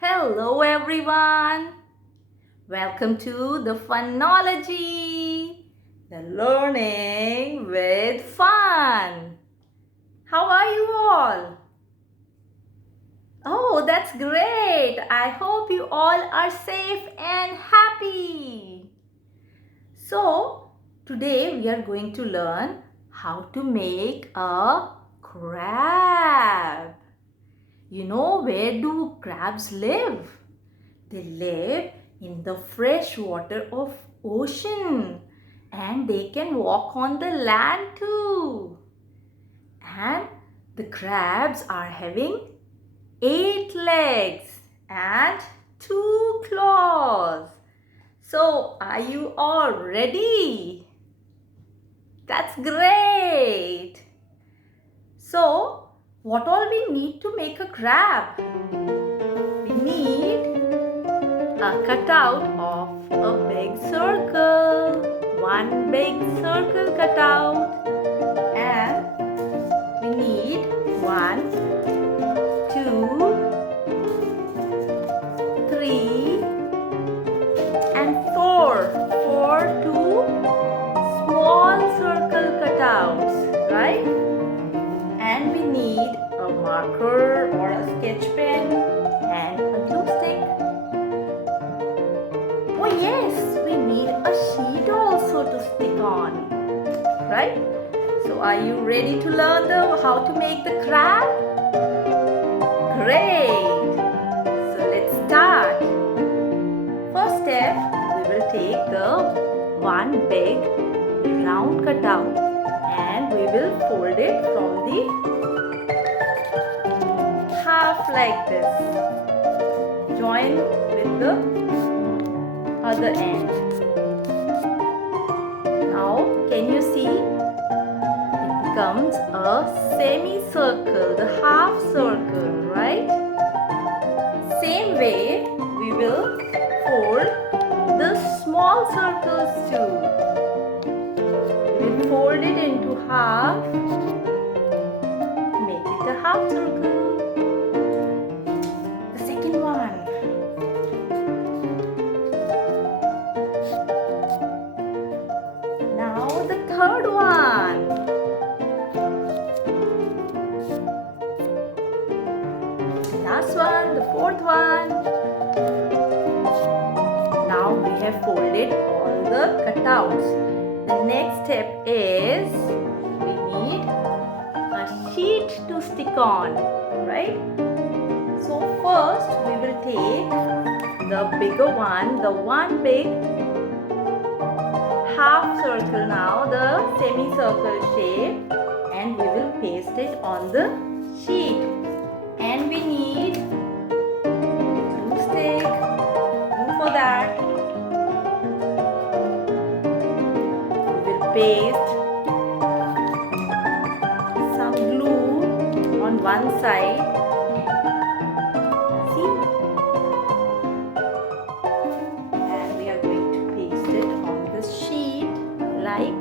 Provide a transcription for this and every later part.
Hello everyone. Welcome to the FunKnowlogy, the learning with fun. How are you all? Oh, that's great. I hope you all are safe and happy. So, today we are going to learn how to make a crab. You know, where do crabs live? They live in the fresh water of ocean and they can walk on the land too. And the crabs are having 8 legs and 2 claws. So, are you all ready? That's great. So, what all we need to make a crab? We need a cutout of a big circle. One big circle cutout. And we need 1, 2, 3 and 4. 2 small circle cutouts, right? And we need a marker or a sketch pen and a glue stick. Oh yes, we need a sheet also to stick on, right? So are you ready to learn how to make the crab? Great! So let's start. First step, we will take the one big round cutout and we will fold it from the half like this. Join with the other end. Now, can you see? It becomes a semicircle, the half circle, right? Same way, we will fold the small circles too. We will fold it into half, make it a half circle. The second one. Now the third one. Last one, the fourth one. Now we have folded all the cutouts. The next step is we need a sheet to stick on, right? So first we will take the bigger one, the one big half circle now, the semicircle shape, and we will paste it on the sheet. And we need glue stick, glue for that. We will paste some glue on one side. See? And we are going to paste it on the sheet like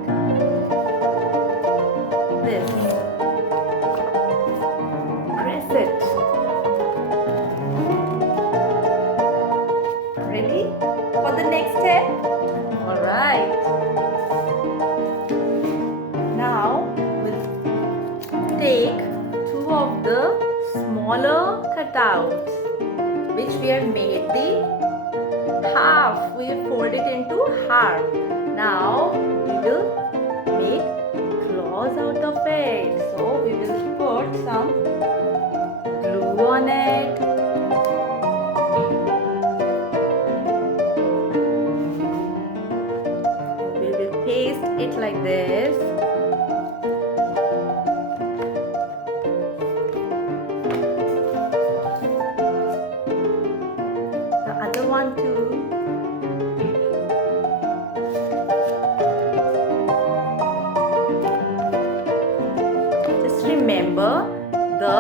this. Press it. Ready for the next step? Alright. Now we'll take two of the smaller cutouts which we have made the half. We have folded it into half. Now we will make claws out of it. So we will put some glue on it. We will paste it like this. The other one too. Just remember the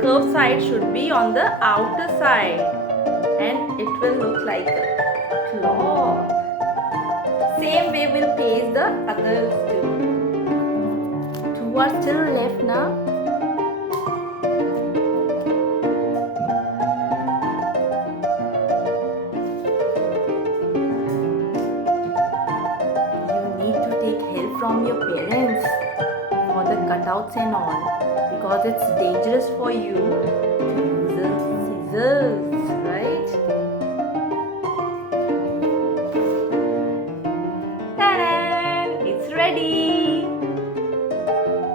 curved side should be on the outer side and it will look like a cloth. Same way we'll paste the others too. Two are still left now. cutouts and all, because it's dangerous for you to use the scissors, right? Ta-da! It's ready.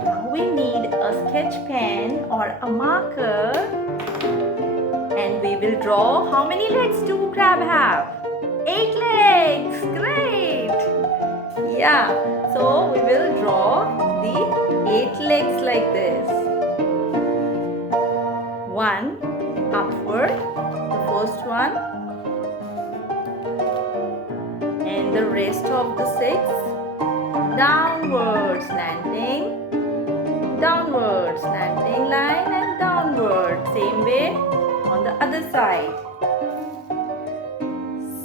Now we need a sketch pen or a marker, and we will draw. How many legs do crab have? 8 legs. Great. Yeah, so we will draw the 8 legs like this. One upward, the first one, and the rest of the 6 downward slanting line, and downward. Same way on the other side.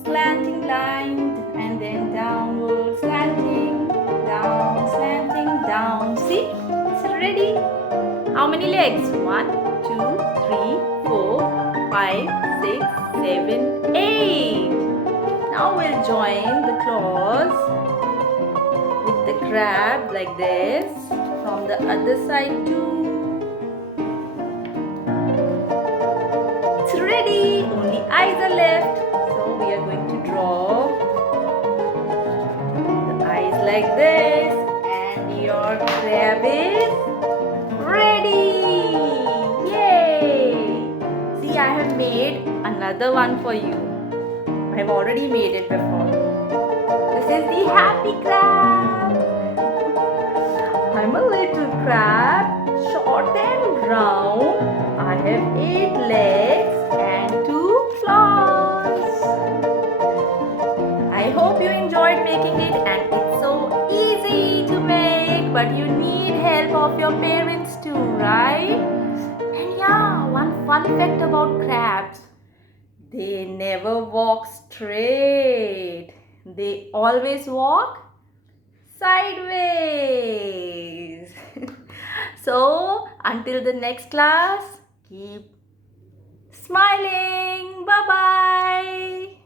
Slanting line and then downward slanting, down. See, it's ready. How many legs? 1, 2, 3, 4, 5, 6, 7, 8. Now we'll join the claws with the crab like this from the other side too. It's ready. Only eyes are left. So we are going to draw the eyes like this, and your crab is ready. Yay! See, I have made another one for you. I have already made it before. This is the happy crab. I'm a little crab, short and round. I have 8 legs and 2 claws. I hope you enjoyed making it, and it's so easy to make, but you need help of your parents too, right? And yeah, one fun fact about crabs. They never walk straight. They always walk sideways. So, until the next class, keep smiling. Bye-bye.